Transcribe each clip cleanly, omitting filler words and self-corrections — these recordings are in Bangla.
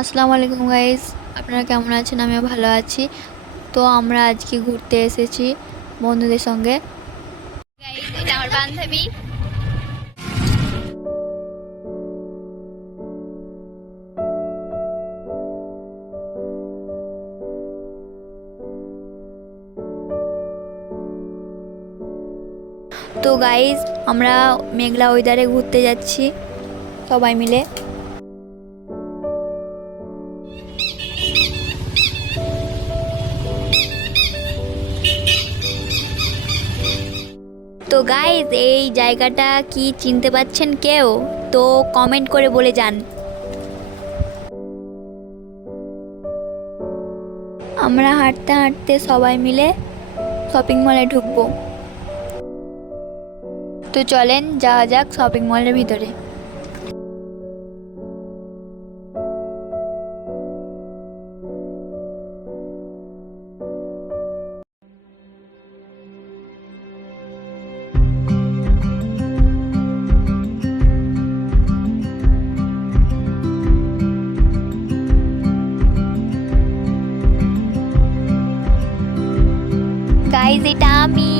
আসসালামু আলাইকুম গাইস, আপনারা কেমন আছেন? আমিও ভালো আছি। তো আমরা আজকে ঘুরতে এসেছি বন্ধুদের সঙ্গে। গাইস, এটা আমার বান্ধবী। তো গাইস, আমরা মেঘলা ওয়েদারে ঘুরতে যাচ্ছি সবাই মিলে। তো গাইস, এই জায়গাটা কি চিনতে পারছেন কেউ? তো কমেন্ট করে বলে যান। আমরা হাঁটতে হাঁটতে সবাই মিলে শপিং মলে ঢুকবো। তো চলেন যাওয়া যাক শপিং মলের ভিতরে। গাইস, এটা আমি।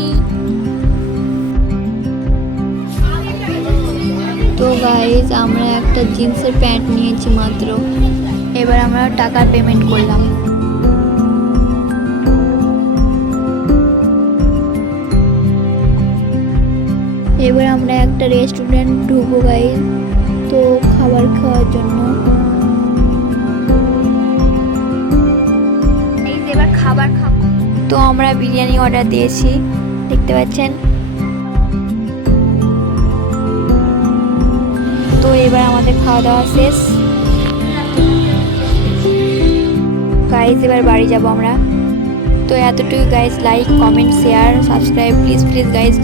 তো গাইস, আমরা একটা জিন্সের প্যান্ট নিয়েছি মাত্র। এবার আমরা টাকা পেমেন্ট করলাম। এবার আমরা একটা রেস্টুরেন্ট ঢুকবো গাইস, তো খাবার খাওয়ার জন্য। এবার খাবার খাবো। তো আমরা বিরিয়ানি অর্ডার দিয়েছি, দেখতে পাচ্ছেন। তো এবার আমাদের খাওয়া দাওয়া শেষ গাইস, এবার বাড়ি যাব আমরা। তো এতটুকু guys, like comment share subscribe please please guys.